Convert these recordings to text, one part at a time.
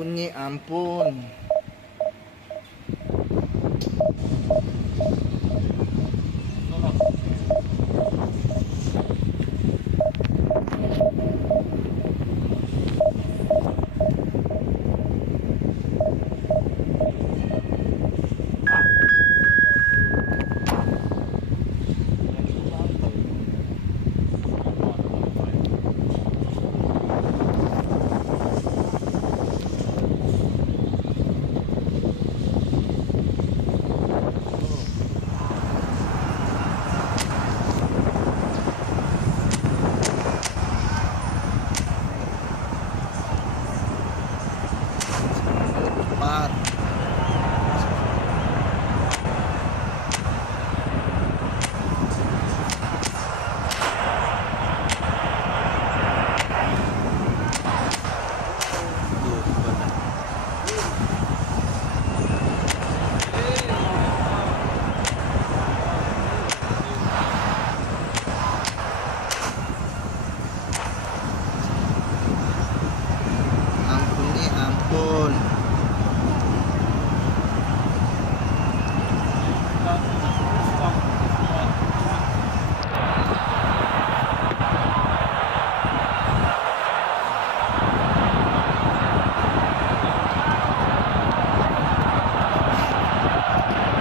Ampun nih, ampun.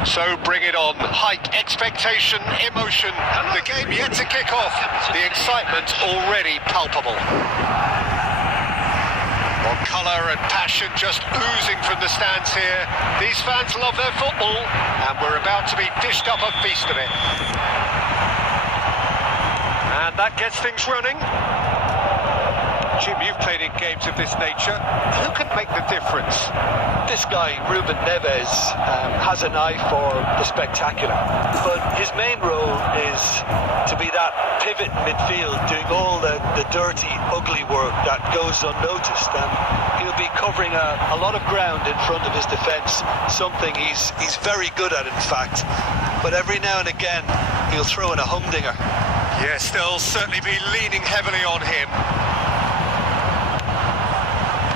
So bring it on. Height, expectation, emotion. The game yet to kick off. The excitement already palpable. Well, colour and passion just oozing from the stands here. These fans love their football, and we're about to be dished up a feast of it. And that gets things running. Jim, you've played in games of this nature. Who can make the difference? This guy, Ruben Neves, has an eye for the spectacular, but his main role is to be that pivot midfield, doing all the dirty, ugly work that goes unnoticed, and he'll be covering a lot of ground in front of his defence, something he's very good at, in fact, but every now and again he'll throw in a humdinger. Yes, they'll certainly be leaning heavily on him.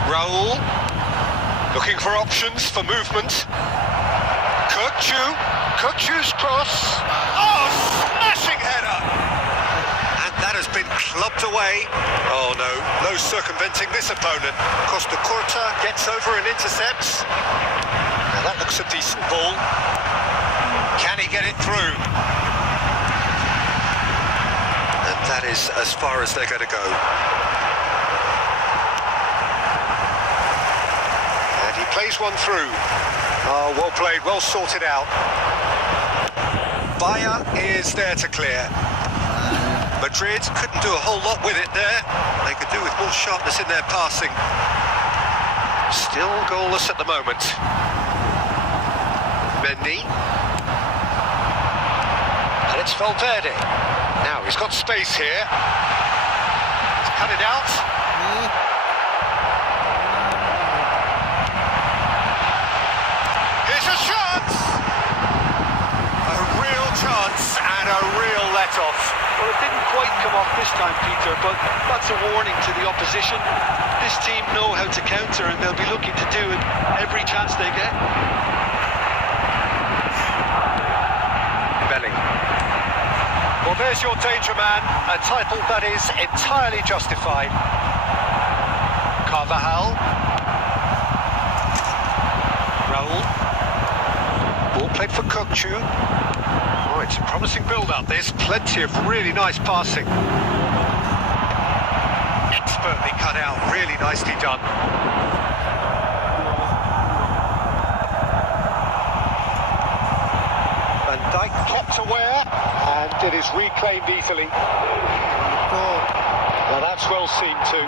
Raul, looking for options for movement. Kukçu's cross. Oh, smashing header! And that has been clubbed away. Oh no, no circumventing this opponent. Costa Curta gets over and intercepts. Now that looks a decent ball. Can he get it through? And that is as far as they're going to go. Plays one through. Oh, well played, well sorted out. Bayer is there to clear. Madrid couldn't do a whole lot with it there. They could do with more sharpness in their passing. Still goalless at the moment. Mendy. And it's Valverde. Now he's got space here. He's cut it out. A chance! A real chance and a real let-off. Well, it didn't quite come off this time, Peter, but that's a warning to the opposition. This team know how to counter, and they'll be looking to do it every chance they get. Belling. Well, there's your danger man, a title that is entirely justified. Carvajal. Raul. Ball played for Kukçu. Oh, it's a promising build-up, this. Plenty of really nice passing. Expertly cut out, really nicely done. Van Dijk kept aware, and it is reclaimed easily. Now that's well seen too.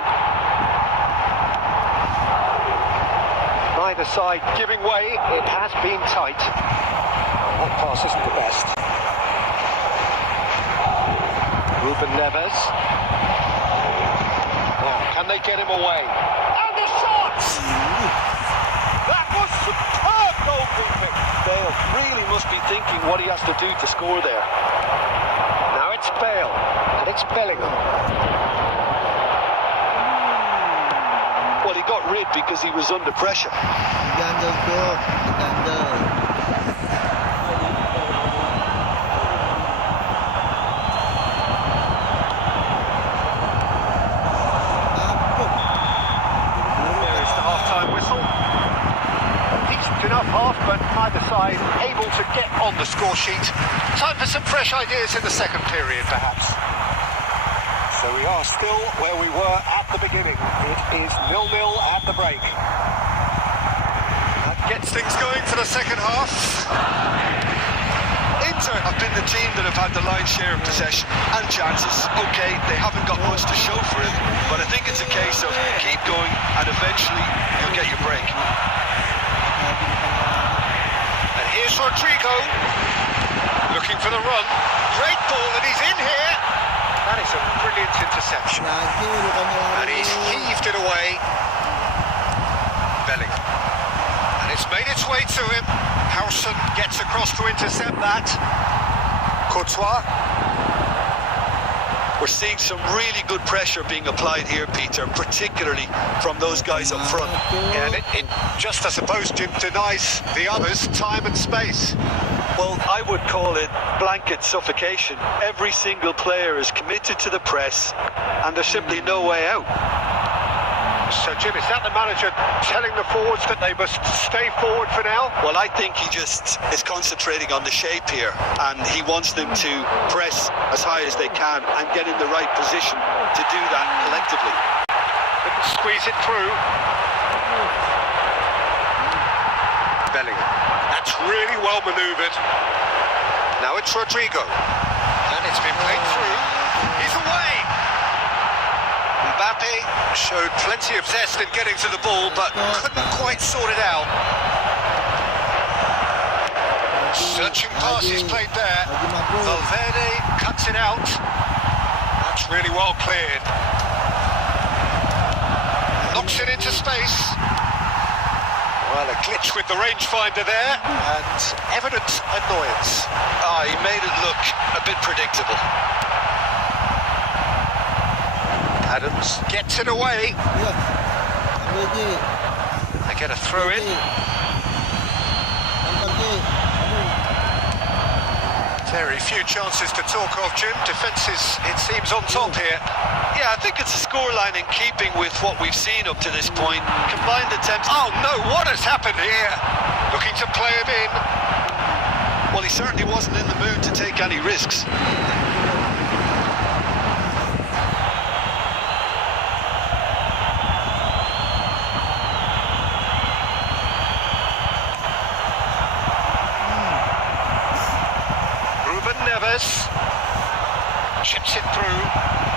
Neither side giving way, it has been tight. That pass isn't the best. Ruben Neves. Now, can they get him away? And the shot! That was superb goalkeeping. Bale really must be thinking what he has to do to score there. Now it's Bale, and it's Bellingham. Well, he got rid because he was under pressure. Enough half, but neither side able to get on the score sheet. Time for some fresh ideas in the second period, perhaps. So we are still where we were at the beginning. It is 0-0 at the break. That gets things going for the second half. Inter have been the team that have had the lion's share of possession and chances. Okay, they haven't got much to show for it, but I think it's a case of keep going and eventually you'll get your break. And here's Rodrigo, looking for the run. Great ball, and he's in here. That is a brilliant interception. And he's heaved it away. Bellingham. And it's made its way to him. Howson gets across to intercept that. Courtois. We're seeing some really good pressure being applied here, Peter, particularly from those guys up front. Yeah, and it just, I suppose, denies the others time and space. Well, I would call it blanket suffocation. Every single player is committed to the press, and there's simply no way out. So, Jim, is that the manager telling the forwards that they must stay forward for now? Well, I think he just is concentrating on the shape here, and he wants them to press as high as they can and get in the right position to do that collectively. They can squeeze it through. Bellingham. That's really well manoeuvred. Now it's Rodrigo. And it's been played through. He's away. Mbappe showed plenty of zest in getting to the ball, but couldn't quite sort it out. Searching pass is played there. Valverde cuts it out. That's really well cleared. Knocks it into space. Well, a glitch with the rangefinder there, and evident annoyance. He made it look a bit predictable. Adams gets it away. They get a throw in. Very few chances to talk of, Jim. Defence is, it seems, on top here. Yeah, I think it's a scoreline in keeping with what we've seen up to this point. Combined attempts. Oh no, what has happened here? Looking to play him in. Well, he certainly wasn't in the mood to take any risks. Chips it through.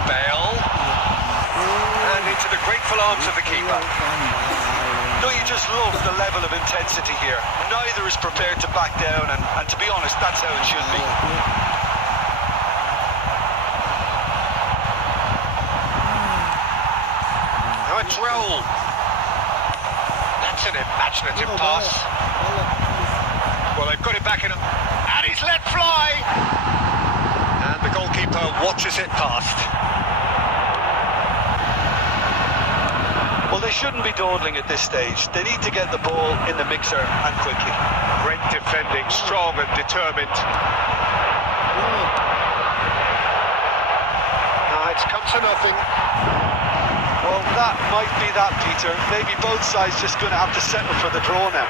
Bale. And into the grateful arms of the keeper. No, you just love the level of intensity here. Neither is prepared to back down, and to be honest, that's how it should be. Now it's Raul. That's an imaginative pass. Well, they've got it back in, and he's let fly. And the goalkeeper watches it past. Well, they shouldn't be dawdling at this stage. They need to get the ball in the mixer and quickly. Great defending, strong and determined. It's come to nothing. Well, that might be that, Peter. Maybe both sides just going to have to settle for the draw now.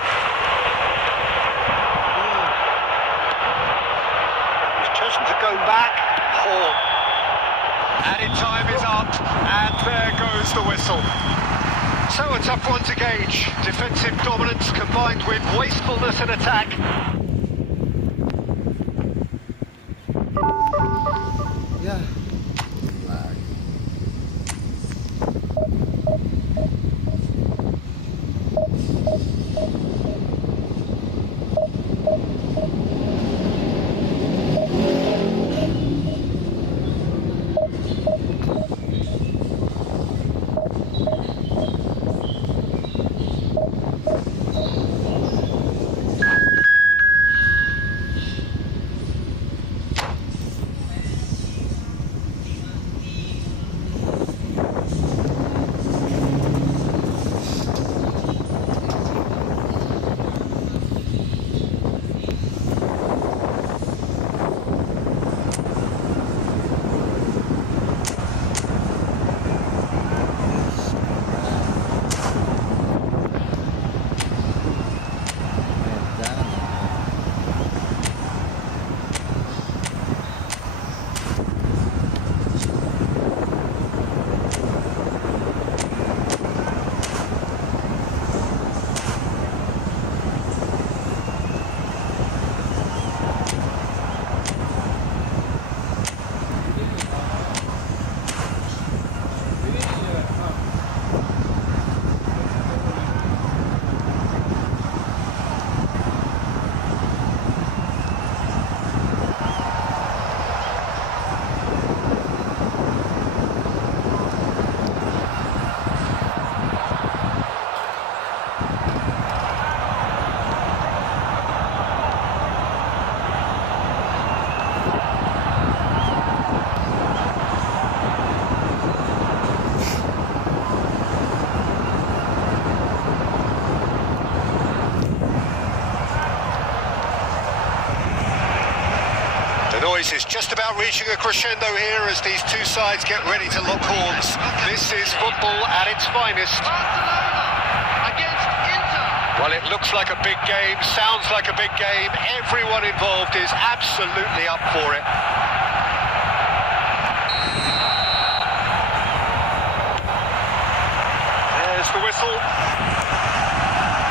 Chosen to go back. Added time is up, and there goes the whistle. So a tough one to gauge. Defensive dominance combined with wastefulness in attack. Yeah. noise is just about reaching a crescendo here as these two sides get ready to lock horns. This is football at its finest. Well, it looks like a big game, sounds like a big game. Everyone involved is absolutely up for it. There's the whistle.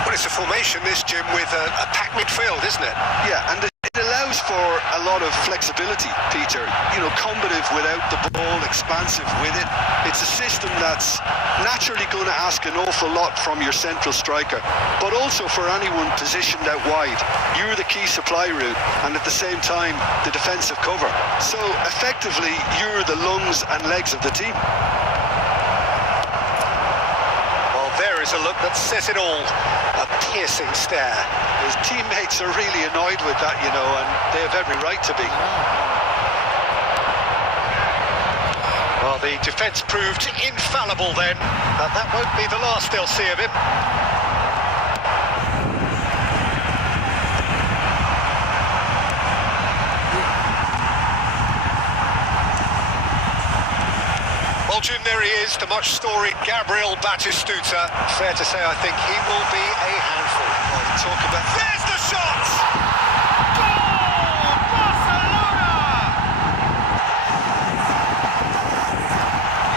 Well, it's a formation, this, Jim, with a packed midfield, isn't it? Yeah, and it allows for a lot of flexibility, Peter. You know, combative without the ball, expansive with it. It's a system that's naturally going to ask an awful lot from your central striker, but also for anyone positioned out wide. You're the key supply route, and at the same time, the defensive cover. So, effectively, you're the lungs and legs of the team. Well, there is a look that says it all. A piercing stare. His teammates are really annoyed with that, you know, and they have every right to be. Well, the defence proved infallible then, but that won't be the last they'll see of him. Well, Jim, there he is, the much storied Gabriel Batistuta. Fair to say, I think he will be a handful. Well, talk about... There's the shot! Goal! Barcelona!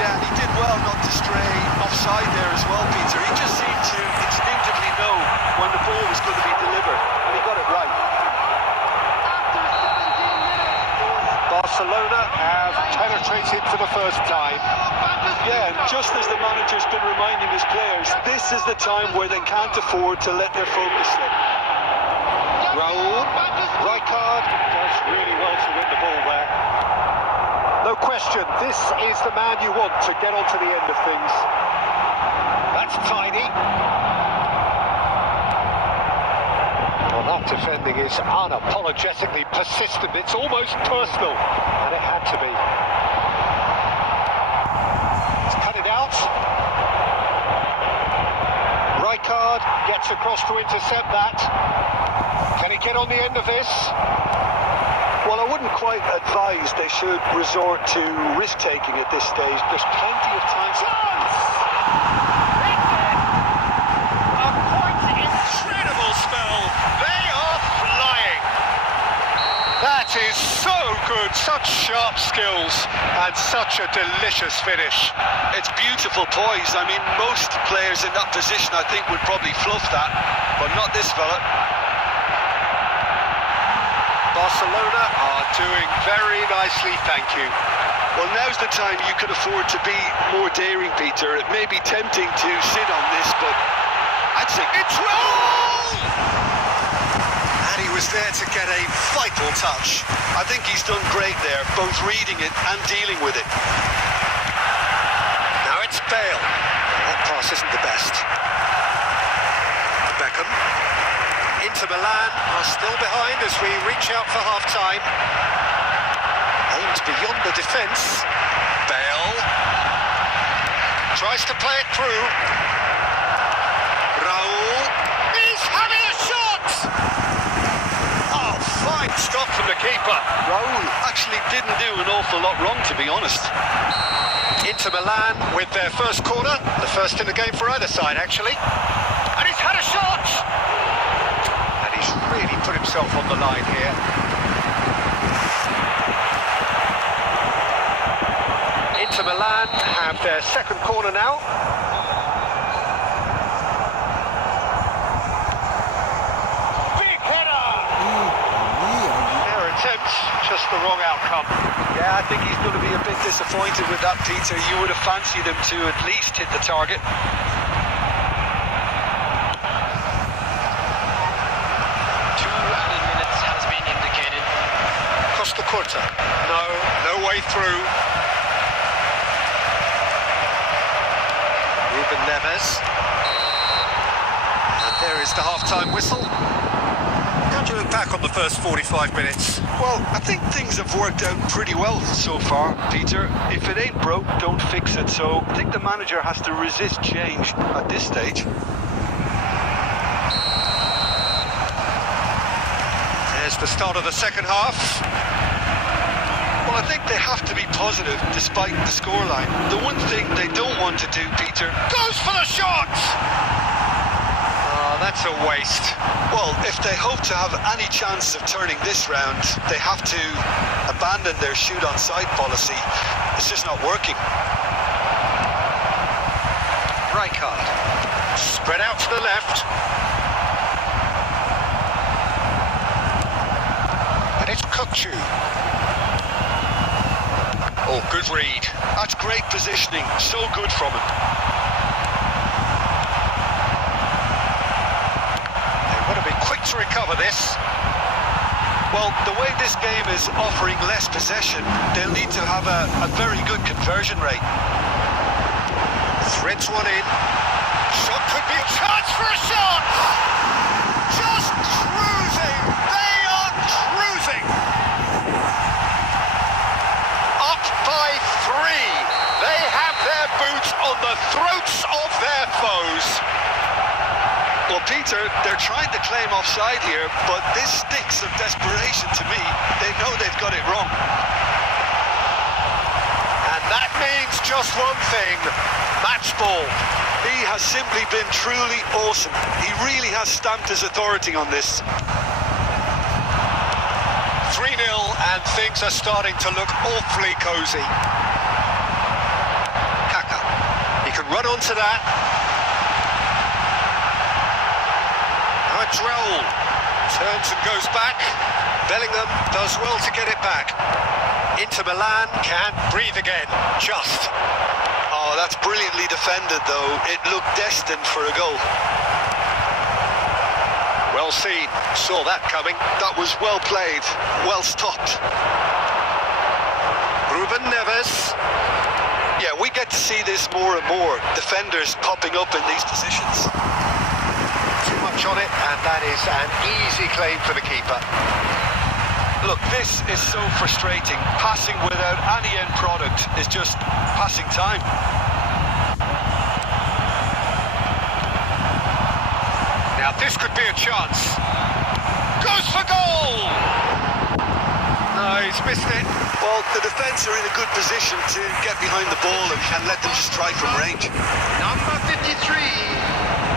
Yeah, and he did well not to stray offside there as well, Peter. He just seemed to instinctively know when the ball was going to be delivered, and he got it right. Barcelona have penetrated for the first time. Yeah, and just as the manager's been reminding his players, this is the time where they can't afford to let their focus slip. Raul, Rijkaard does really well to win the ball there. No question, this is the man you want to get onto the end of things. That's tidy. Well, that defending is unapologetically persistent. It's almost personal, and it had to be. Let's cut it out. Rijkaard gets across to intercept that. Can he get on the end of this? Well, I wouldn't quite advise they should resort to risk-taking at this stage. There's plenty of time. Incredible spell. They are flying. That is so good. Such sharp skills and such a delicious finish. It's beautiful poise. I mean, most players in that position, I think, would probably fluff that, but not this fella. Barcelona are doing very nicely, thank you. Well, now's the time you could afford to be more daring, Peter. It may be tempting to sit on this, but I'd say It's Raul! And he was there to get a vital touch. I think he's done great there, both reading it and dealing with it. Now it's Bale. That pass isn't the best. Beckham. Inter Milan are still behind as we reach out for half-time. Aims beyond the defence. Bale tries to play it through. Raul is having a shot! Oh, fine stop from the keeper. Raul actually didn't do an awful lot wrong, to be honest. Inter Milan with their first corner, the first in the game for either side, actually. And he's had a shot! And he's really put himself on the line here. Inter Milan have their second corner now. Big header! Their attempt, just the wrong outcome. Yeah, I think he's going to be a bit disappointed with that, Peter. You would have fancied him to at least hit the target. 2 added minutes has been indicated. Costa Curta. No way through. Ruben Neves. And there is the half-time whistle. How do you look back on the first 45 minutes? Well, I think things have worked out pretty well so far, Peter. If it ain't broke, don't fix it. So I think the manager has to resist change at this stage. There's the start of the second half. Well, I think they have to be positive despite the scoreline. The one thing they don't want to do, Peter... Goes for the shot! Oh, that's a waste. Well, if they hope to have any chance of turning this round, they have to abandon their shoot on sight policy. It's just not working. Rijkaard. Spread out to the left. And it's Kukçu. Oh, good read. That's great positioning. So good from him. They want to be quick to recover this. Well, the way this game is offering less possession, they'll need to have a very good conversion rate. Threads one in. Shot could be a chance for a shot! Just cruising! They are cruising! Up by 3. They have their boots on the throats of their foes. Well, Peter, they're trying to claim offside here, but this stinks of desperation to me. They know they've got it wrong. And that means just one thing, match ball. He has simply been truly awesome. He really has stamped his authority on this. 3-0 and things are starting to look awfully cosy. Kaka, he can run onto that. Raul turns and goes back. Bellingham does well to get it back. Inter Milan can breathe again, just. Oh, that's brilliantly defended, though. It looked destined for a goal. Well seen, saw that coming. That was well played, well stopped. Ruben Neves. Yeah, we get to see this more and more. Defenders popping up in these positions. Too much on it, and that is an easy claim for the keeper. Look, this is so frustrating. Passing without any end product is just passing time. Now this could be a chance. Goes for goal! No, he's missed it. Well, the defence are in a good position to get behind the ball and let them strike from range. Number 53.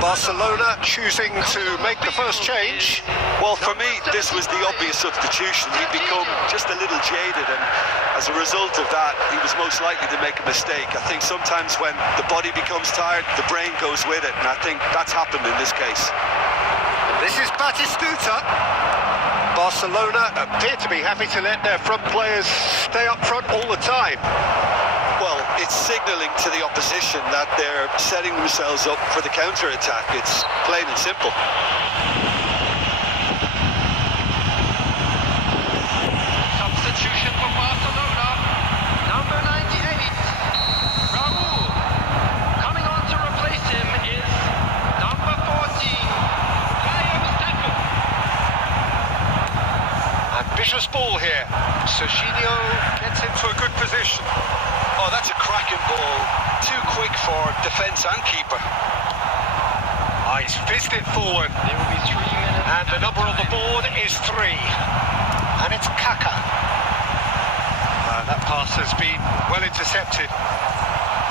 Barcelona choosing to make the first change. Well, for me, this was the obvious substitution. He'd become just a little jaded, and as a result of that, he was most likely to make a mistake. I think sometimes when the body becomes tired, the brain goes with it, and I think that's happened in this case. This is Batistuta. Barcelona appear to be happy to let their front players stay up front all the time. Well, it's signalling to the opposition that they're setting themselves up for the counter-attack. It's plain and simple. Substitution for Barcelona. Number 98. Raul. Coming on to replace him is number 14. Ambitious ball here. Serginho gets into a good position. Oh, that's a cracking ball. Too quick for defence and keeper. Ah, he's fizzed it forward. There will be 3 minutes. And the number on the board is 3. And it's Kaka. That pass has been well intercepted.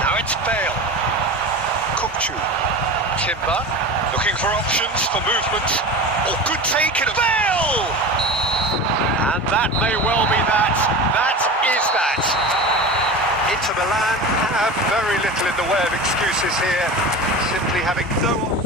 Now it's Bale. Kukçu. Timber. Looking for options for movement. Oh, good taken of Bale! And that may well be that. That is that. Inter Milan have very little in the way of excuses here, simply having no...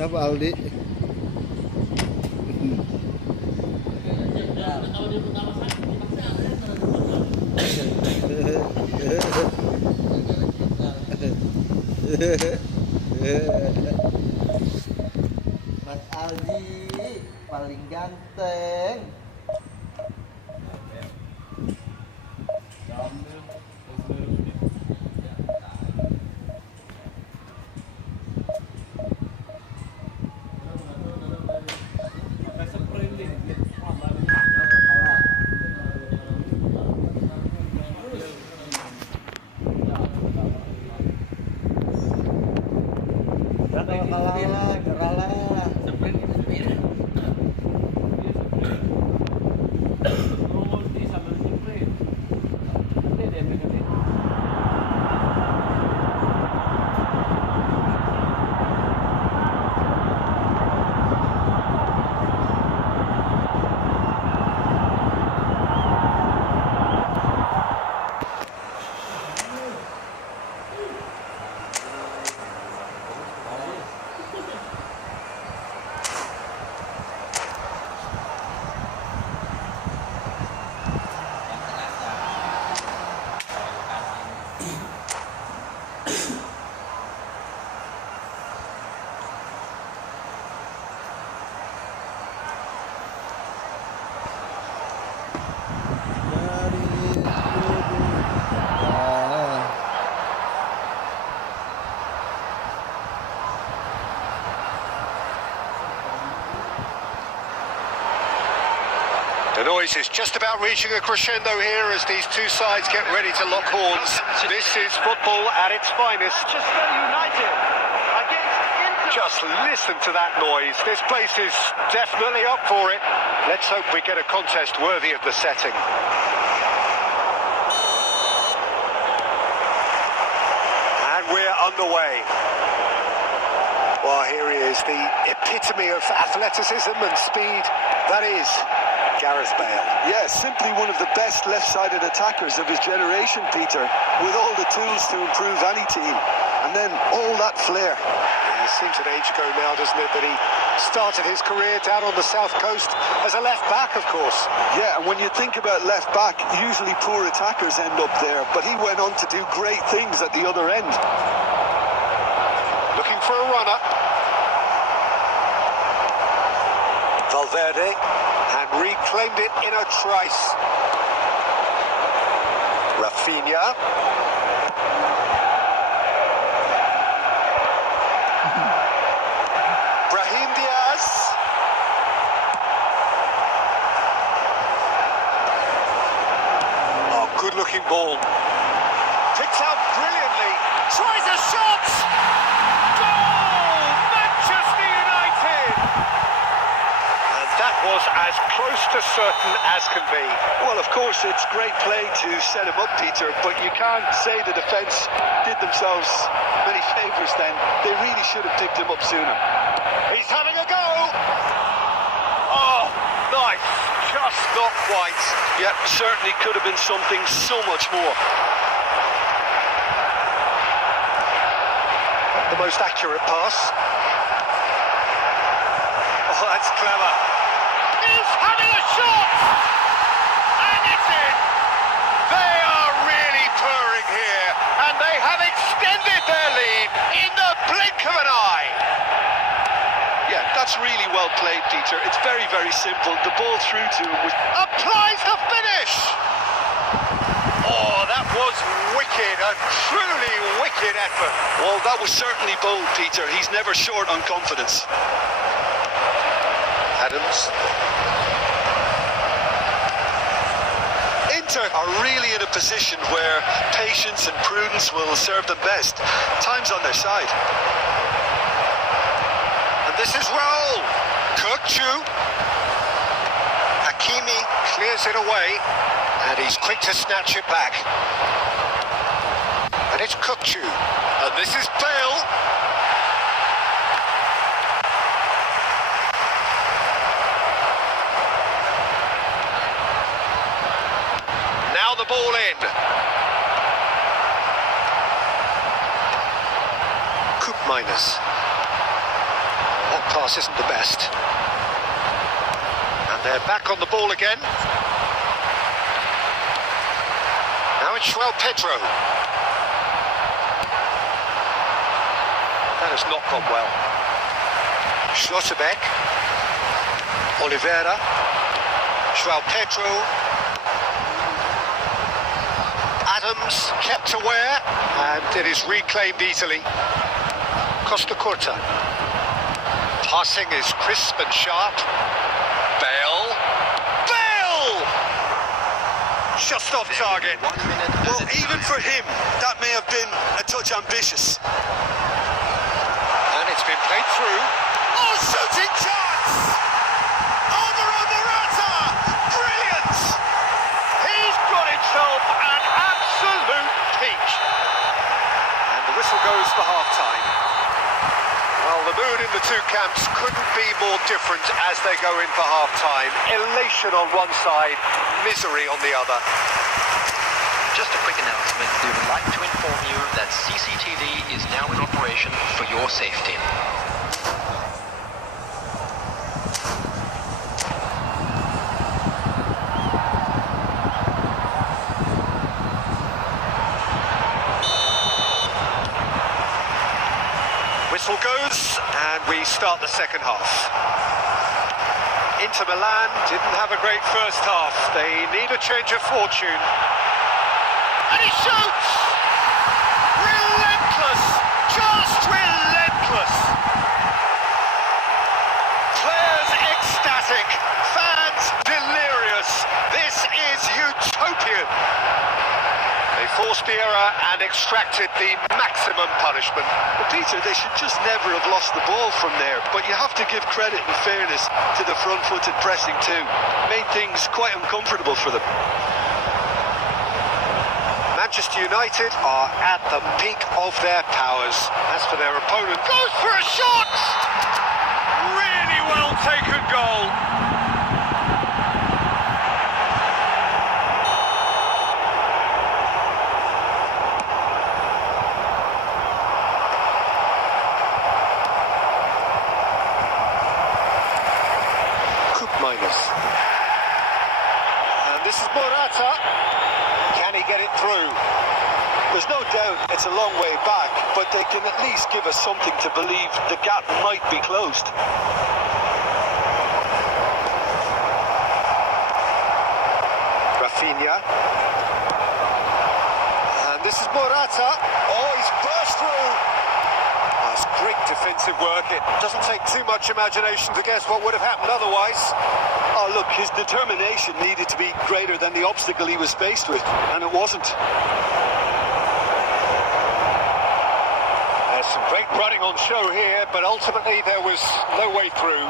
Siap Aldi. Mas Aldi paling ganteng. The noise is just about reaching a crescendo here as these two sides get ready to lock horns. This is football at its finest. Manchester United against Inter. Just listen to that noise. This place is definitely up for it. Let's hope we get a contest worthy of the setting. And we're underway. Well, here he is, the epitome of athleticism and speed. That is Gareth Bale. Yeah, simply one of the best left-sided attackers of his generation, Peter, with all the tools to improve any team. And then all that flair. It seems an age ago now, doesn't it, that he started his career down on the south coast as a left-back, of course. Yeah, and when you think about left-back, usually poor attackers end up there, but he went on to do great things at the other end. Looking for a runner. Valverde, and reclaimed it in a trice. Rafinha. Brahim Diaz. Oh, good-looking ball. Picked out brilliantly. Tries a shot! Goal! Manchester United! That was as close to certain as can be. Well, of course, it's great play to set him up, Peter, but you can't say the defence did themselves many favours then. They really should have picked him up sooner. He's having a go! Oh, nice. Just not quite. Yeah, certainly could have been something so much more. The most accurate pass. Oh, that's clever. He's having a shot! And it's in! They are really purring here, and they have extended their lead in the blink of an eye. Yeah, that's really well played, Peter. It's very, very simple. The ball through to him was... Applies the finish! Oh, that was wicked, a truly wicked effort. Well, that was certainly bold, Peter. He's never short on confidence. Adams. Inter are really in a position where patience and prudence will serve them best. Time's on their side. And this is Raul. Kirkchu. Hakimi clears it away, and he's quick to snatch it back. And it's Kirkchu. And this is Bale. Now the ball in. Coop minus. Pass isn't the best. And they're back on the ball again. Now it's Pedro. That has not gone well. Schlotterbeck. Oliveira. Pedro. Adams kept aware, and it is reclaimed easily. Costa Curta. Passing is crisp and sharp. Bale. Just off target. Well, even for him, that may have been a touch ambitious. And it's been played through. Oh, shooting chance! Alvaro Morata! Brilliant! He's got himself an absolute peak. And the whistle goes for half-time. Well, the mood in the two camps couldn't be more different as they go in for half-time. Elation on one side, misery on the other. Just a quick announcement. We would like to inform you that CCTV is now in operation for your safety. Whistle goes, and we start the second half. Inter Milan didn't have a great first half. They need a change of fortune. And he shoots! Relentless! Just relentless! Players ecstatic, fans delirious. This is utopian. They forced the error and extracted the maximum punishment. But Peter, they should just never have lost the ball from there. But you have to give credit and fairness to the front-footed pressing too. Made things quite uncomfortable for them. Manchester United are at the peak of their powers. As for their opponent, goes for a shot! Really well taken goal. And this is Morata. Can he get it through? There's no doubt it's a long way back, but they can at least give us something to believe the gap might be closed. Rafinha. And this is Morata. Oh, he's burst through. That's great defensive work. It doesn't take too much imagination to guess what would have happened otherwise. Oh, look, his determination needed to be greater than the obstacle he was faced with, and it wasn't. There's some great running on show here, but ultimately there was no way through.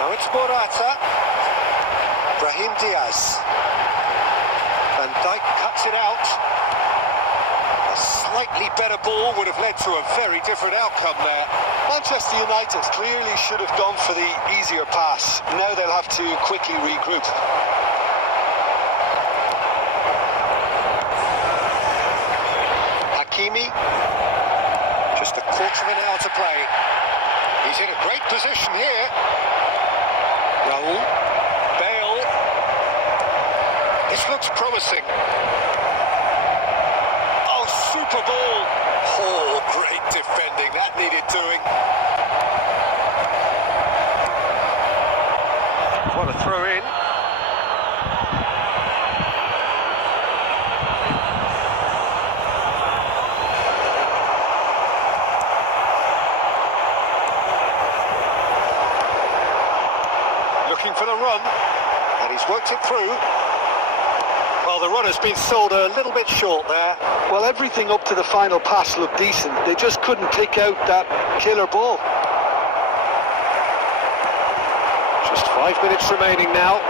Now it's Morata. Brahim Diaz. Van Dijk cuts it out. A slightly better ball would have led to a very different outcome there. Manchester United clearly should have gone for the easier pass. Now they'll have to quickly regroup. Hakimi, just a quarter of an hour to play. He's in a great position here. Raul, Bale. This looks promising. Oh, super ball. Oh, great defending. That needed doing. What a throw in. Looking for the run, and he's worked it through. Well, the run has been sold a little bit short there. Well, everything up to the final pass looked decent. They just couldn't pick out that killer ball. Just 5 minutes remaining now.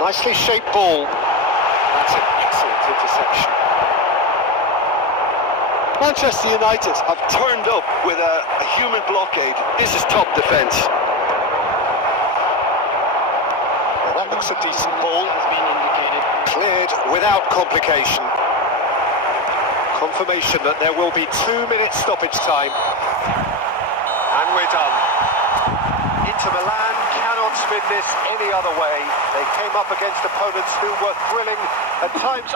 Nicely shaped ball. That's an excellent interception. Manchester United have turned up with a human blockade. This is top defence. Well, that looks a decent ball. Cleared without complication. Confirmation that there will be 2 minutes stoppage time. And we're done. Inter Milan cannot spin this any other way. They came up against opponents who were thrilling, at times...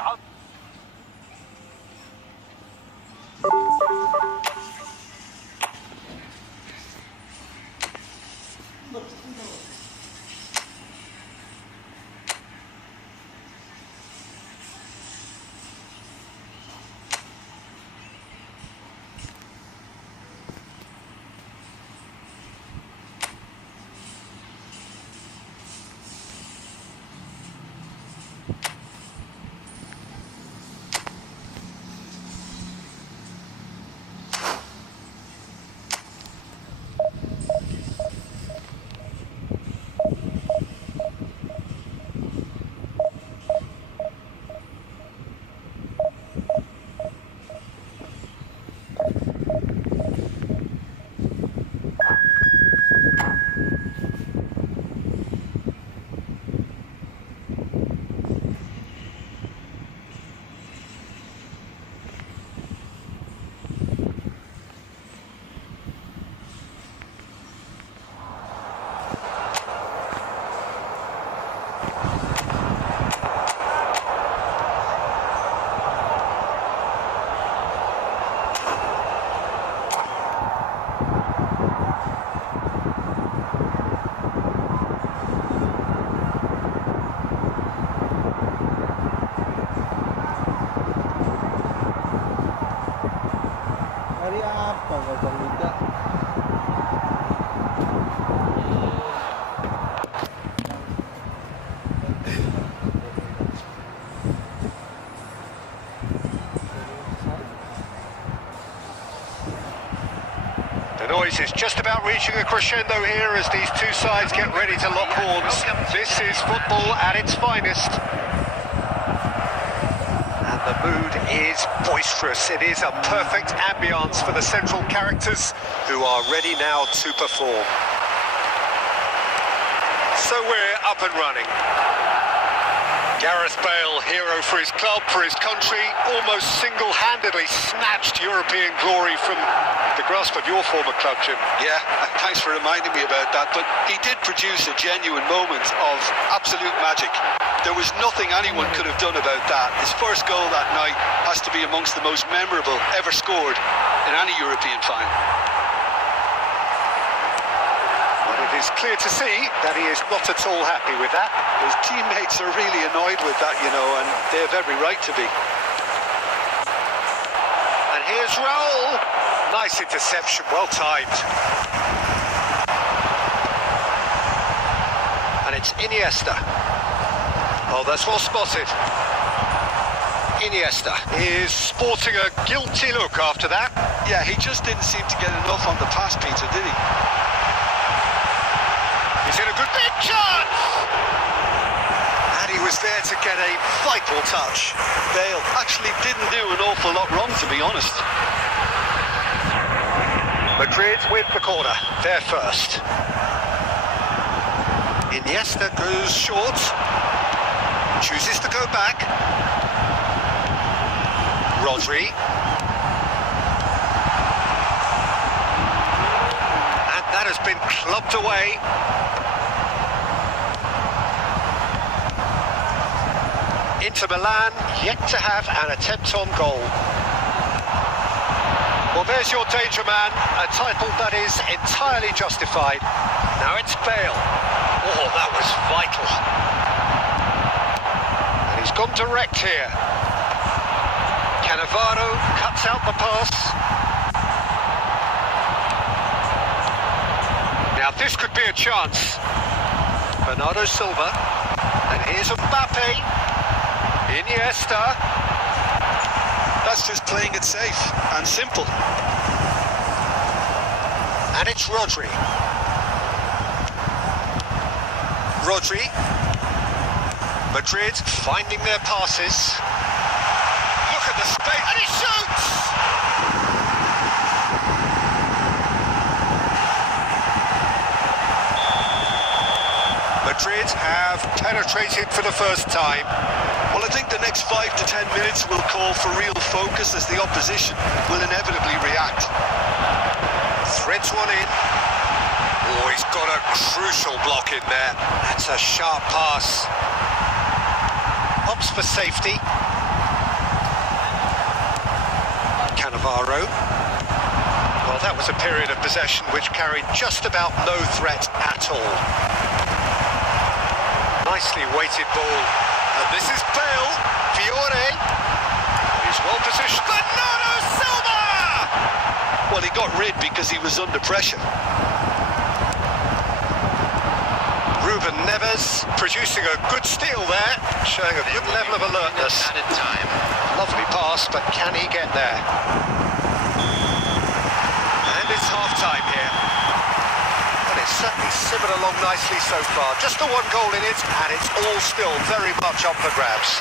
Hari apa kau tidak? The noise is just about reaching a crescendo here as these two sides get ready to lock horns. This is football at its finest. And the mood is boisterous. It is a perfect ambience for the central characters who are ready now to perform. So we're up and running. Gareth Bale, hero for his club, for his country, almost single-handedly snatched European glory from the grasp of your former club, Jim. Yeah, thanks for reminding me about that, but he did produce a genuine moment of absolute magic. There was nothing anyone could have done about that. His first goal that night has to be amongst the most memorable ever scored in any European final. But it is clear to see that he is not at all happy with that. His teammates are really annoyed with that, you know, and they have every right to be. And here's Raul. Nice interception, well timed. And it's Iniesta. Oh, that's well spotted. Iniesta is sporting a guilty look after that. Yeah, he just didn't seem to get enough on the pass, Peter, did he? He's in a good big chance! And he was there to get a vital touch. Bale actually didn't do an awful lot wrong, to be honest. Madrid with the corner, they're first. Iniesta goes short, chooses to go back. Rodri. And that has been clubbed away. Inter Milan yet to have an attempt on goal. Well, there's your danger man, a title that is entirely justified. Now it's Bale. Oh, that was vital. And he's gone direct here. Cannavaro cuts out the pass. Now this could be a chance. Bernardo Silva. And here's Mbappe. Iniesta. That's just playing it safe and simple. And it's Rodri. Rodri. Madrid finding their passes. Look at the space. And he shoots! Madrid have penetrated for the first time. Well, I think the next 5 to 10 minutes will call for real focus as the opposition will inevitably react. Threads one in. Oh, he's got a crucial block in there. That's a sharp pass. Opts for safety. Cannavaro. Well, that was a period of possession which carried just about no threat at all. Nicely weighted ball. And this is Bale. Fiore. He's well positioned. Bernardo Silva! Well, he got rid because he was under pressure. Ruben Neves producing a good steal there, showing a good level of alertness. Added time. Lovely pass, but can he get there? And it's half-time here. And it's certainly simmered along nicely so far. Just the one goal in it, and it's all still very much up for grabs.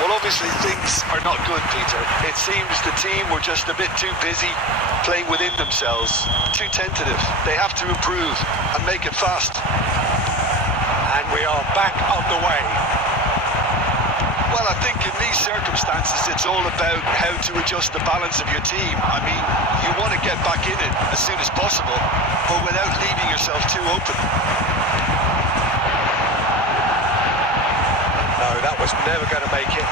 Well, obviously things are not good, Peter. It seems the team were just a bit too busy playing within themselves, too tentative. They have to improve and make it fast. And we are back underway. Well, I think in these circumstances, it's all about how to adjust the balance of your team. I mean, you want to get back in it as soon as possible, but without leaving yourself too open. No, that was never going to make it.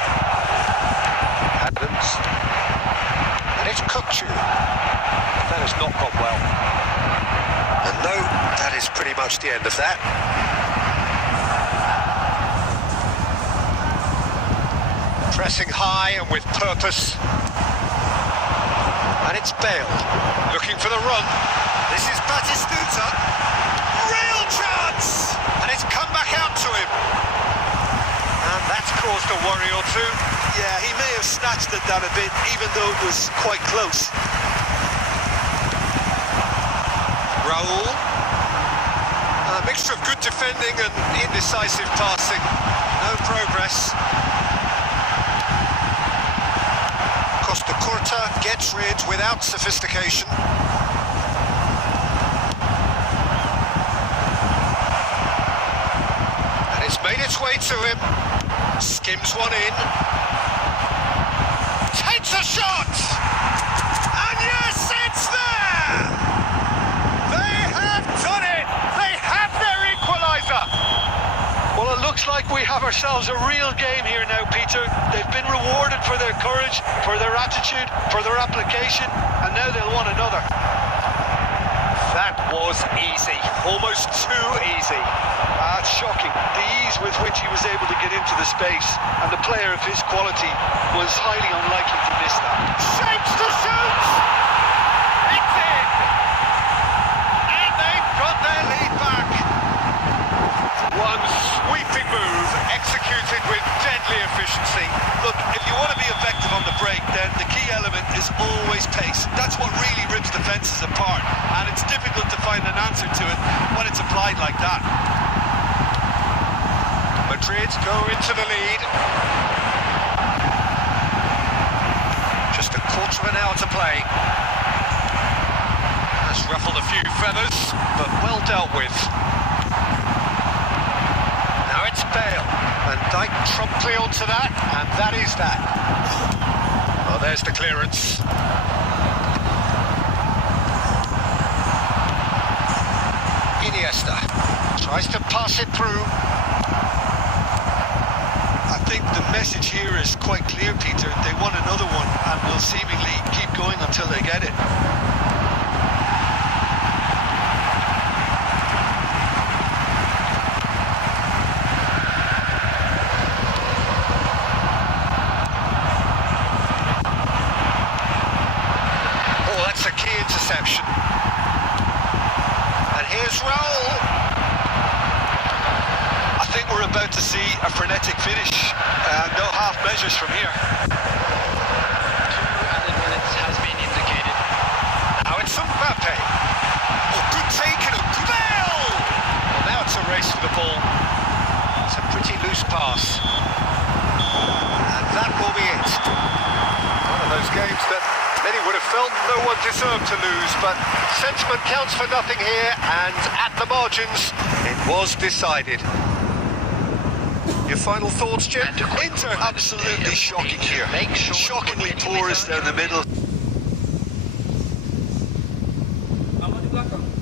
Adams. And it's Kukcu. That has not gone well. And no, that is pretty much the end of that. Pressing high and with purpose. And it's Bale. Looking for the run. This is Batistuta. Real chance! And it's come back out to him. And that's caused a worry or two. Yeah, he may have snatched at that a bit, even though it was quite close. Raul. A mixture of good defending and indecisive passing. No progress. Costa Curta gets rid without sophistication. And it's made its way to him. Skims one in. Takes a shot! And yes, it's there! They have done it! They have their equaliser! Well, it looks like we have ourselves a real game here now, Peter. They've been rewarded for their courage, for their attitude, for their application, and now they'll want another. That was easy. Almost too easy. That's shocking. The ease with which he was able to get into the space, and the player of his quality was highly unlikely to miss that. Shapes to shoot! It's in! And they've got their lead back. One sweeping move, executed with deadly efficiency. Look, if you want to be effective on the break, then the key element is always pace. That's what really rips defences apart, and it's difficult to find an answer to it when it's applied like that. Madrid go into the lead. Just a quarter of an hour to play. Has ruffled a few feathers, but well dealt with. Now it's Bale. Van Dijk promptly onto that, and that is that. Well, there's the clearance. Iniesta tries to pass it through. I think the message here is quite clear, Peter. They want another one and will seemingly keep going until they get it. Oh, that's a key interception. And here's Raul. I think we're about to see a frenetic finish. No half measures from here. 2 added minutes has been indicated. Now it's Mbappe. Oh, good take and a good Bale! Well, now it's a race for the ball. It's a pretty loose pass. And that will be it. One of those games that many would have felt no one deserved to lose, but sentiment counts for nothing here, and at the margins, it was decided. Your final thoughts, Jim? And a quick Inter reminder absolutely today of shocking procedure. here. Make sure you Shockingly put any porous message down the middle. Aman di belakang.